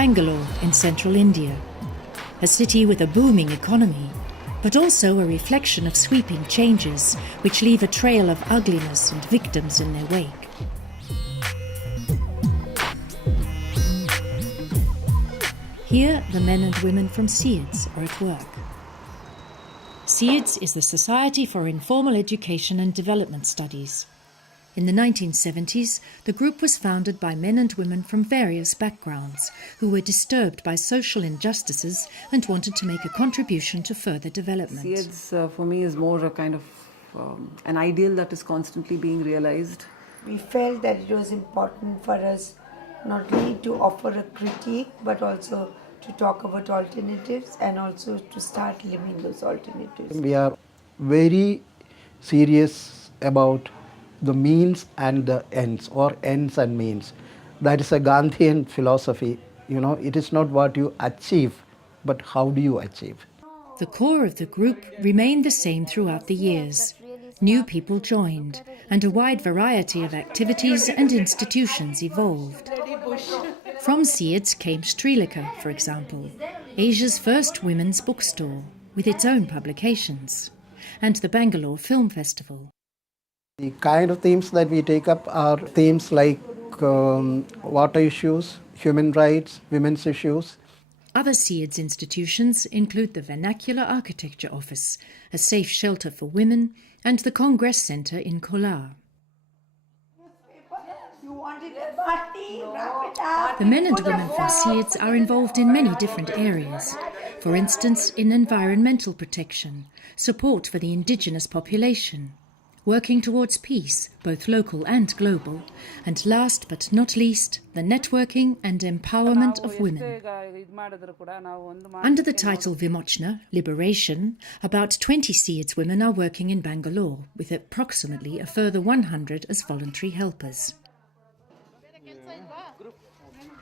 Bangalore in central India, a city with a booming economy, but also a reflection of sweeping changes which leave a trail of ugliness and victims in their wake. Here, the men and women from SEEDS are at work. SEEDS is the Society for Informal Education and Development Studies. In the 1970s, the group was founded by men and women from various backgrounds who were disturbed by social injustices and wanted to make a contribution to further development. SEEDS for me is more a kind of an ideal that is constantly being realized. We felt that it was important for us not only to offer a critique but also to talk about alternatives and also to start living those alternatives. We are very serious about the means and the ends, or ends and means. That is a Gandhian philosophy. It is not what you achieve, but how do you achieve. The core of the group remained the same throughout the years. New people joined, and a wide variety of activities and institutions evolved. From SEEDS came Srileka, for example, Asia's first women's bookstore, with its own publications, and the Bangalore Film Festival. The kind of themes that we take up are themes like water issues, human rights, women's issues. Other SEEDS institutions include the Vernacular Architecture Office, a safe shelter for women, and the Congress Centre in Kolar. The men and women from SEEDS are involved in many different areas. For instance, in environmental protection, support for the indigenous population, working towards peace, both local and global, and last but not least, the networking and empowerment of women. Under the title Vimochna, Liberation, about 20 SEEDS women are working in Bangalore, with approximately a further 100 as voluntary helpers.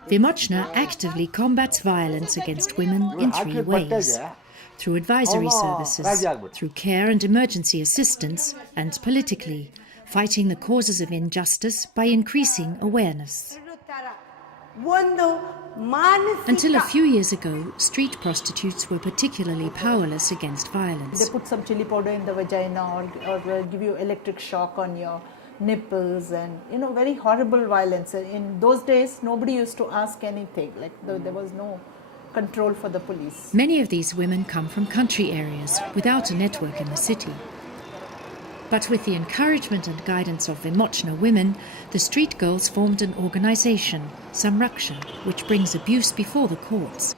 Vimochna actively combats violence against women in 3 ways: through advisory services, through care and emergency assistance, and politically, fighting the causes of injustice by increasing awareness. Until a few years ago, street prostitutes were particularly powerless against violence. They put some chili powder in the vagina or give you electric shock on your nipples and, very horrible violence. In those days, nobody used to ask anything, there was no control for the police. Many of these women come from country areas without a network in the city. But with the encouragement and guidance of Vimochna women, the street girls formed an organisation, Samraksha, which brings abuse before the courts.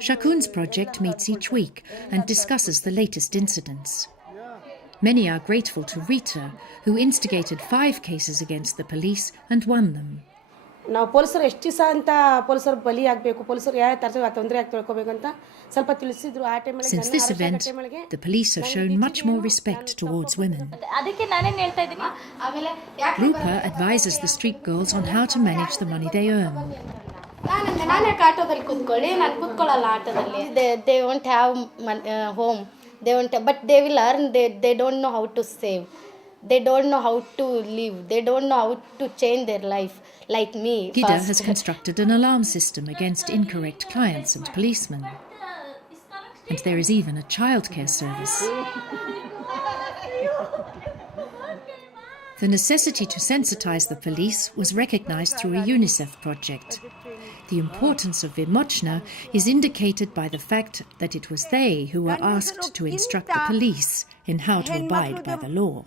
Shakun's project meets each week and discusses the latest incidents. Many are grateful to Rita, who instigated 5 cases against the police and won them. Since this event, the police have shown much more respect towards women. Rupa advises the street girls on how to manage the money they earn. They won't have home, but they will earn. They don't know how to save. They don't know how to live. They don't know how to change their life, like me. Gida has constructed an alarm system against incorrect clients and policemen. And there is even a childcare service. The necessity to sensitize the police was recognized through a UNICEF project. The importance of Vimochna is indicated by the fact that it was they who were asked to instruct the police in how to abide by the law.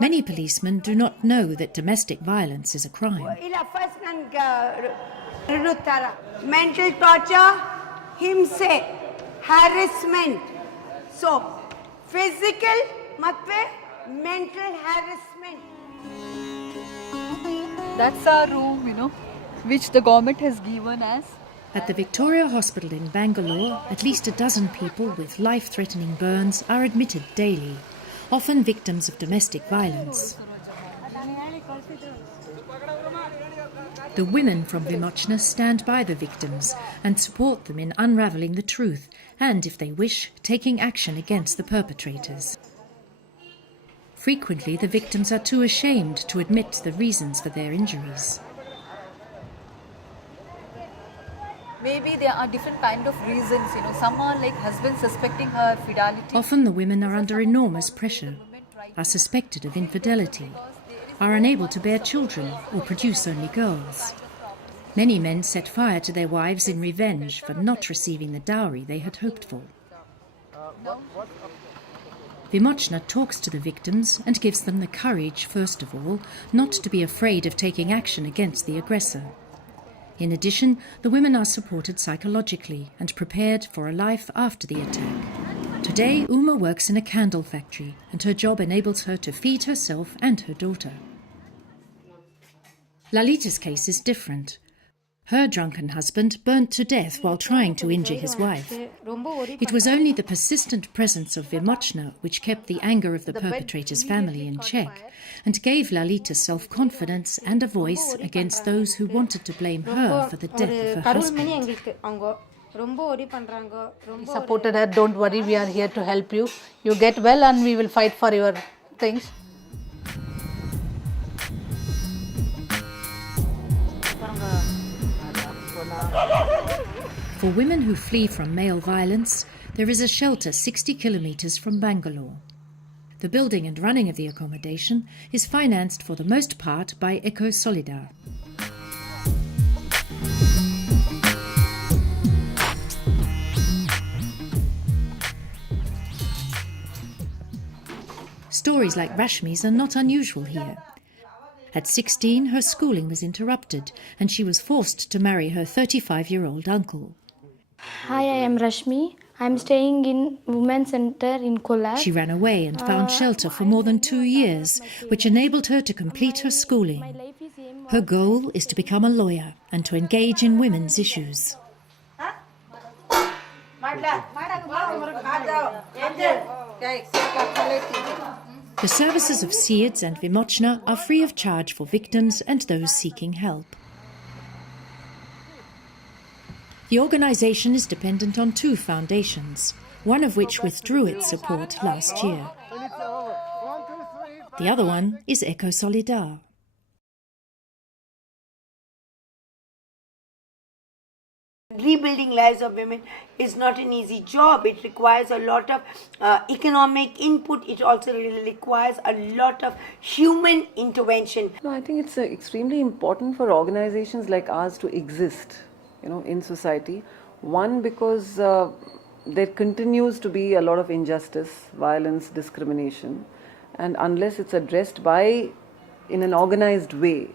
Many policemen do not know that domestic violence is a crime. Mental torture, himse, harassment. So, physical, mental harassment. That's our room, which the government has given us. At the Victoria Hospital in Bangalore, at least a dozen people with life-threatening burns are admitted daily, often victims of domestic violence. The women from Vimochna stand by the victims and support them in unravelling the truth and, if they wish, taking action against the perpetrators. Frequently, the victims are too ashamed to admit the reasons for their injuries. Maybe there are different kind of reasons, some are like husband suspecting her fidelity. Often the women are under enormous pressure, are suspected of infidelity, are unable to bear children or produce only girls. Many men set fire to their wives in revenge for not receiving the dowry they had hoped for. Vimochna talks to the victims and gives them the courage, first of all, not to be afraid of taking action against the aggressor. In addition, the women are supported psychologically and prepared for a life after the attack. Today, Uma works in a candle factory, and her job enables her to feed herself and her daughter. Lalita's case is different. Her drunken husband burnt to death while trying to injure his wife. It was only the persistent presence of Vimochna which kept the anger of the perpetrator's family in check and gave Lalita self-confidence and a voice against those who wanted to blame her for the death of her husband. We supported her, don't worry, we are here to help you. You get well and we will fight for your things. For women who flee from male violence, there is a shelter 60 kilometres from Bangalore. The building and running of the accommodation is financed for the most part by ecosolidar. Stories like Rashmi's are not unusual here. At 16, her schooling was interrupted and she was forced to marry her 35-year-old uncle. Hi, I am Rashmi. I am staying in Women's Center in Kolar. She ran away and found shelter for more than 2 years, which enabled her to complete her schooling. Her goal is to become a lawyer and to engage in women's issues. The services of SEEDS and Vimochna are free of charge for victims and those seeking help. The organisation is dependent on 2 foundations, one of which withdrew its support last year. The other one is ecosolidar. Rebuilding lives of women is not an easy job. It requires a lot of economic input. It also requires a lot of human intervention. No, I think it's extremely important for organizations like ours to exist, in society. One, because there continues to be a lot of injustice, violence, discrimination, and unless it's addressed in an organized way,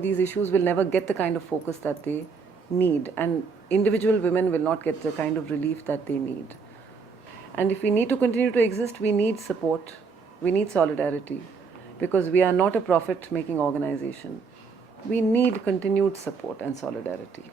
these issues will never get the kind of focus that they need, and individual women will not get the kind of relief that they need. And if we need to continue to exist, we need support, we need solidarity, because we are not a profit-making organization. We need continued support and solidarity.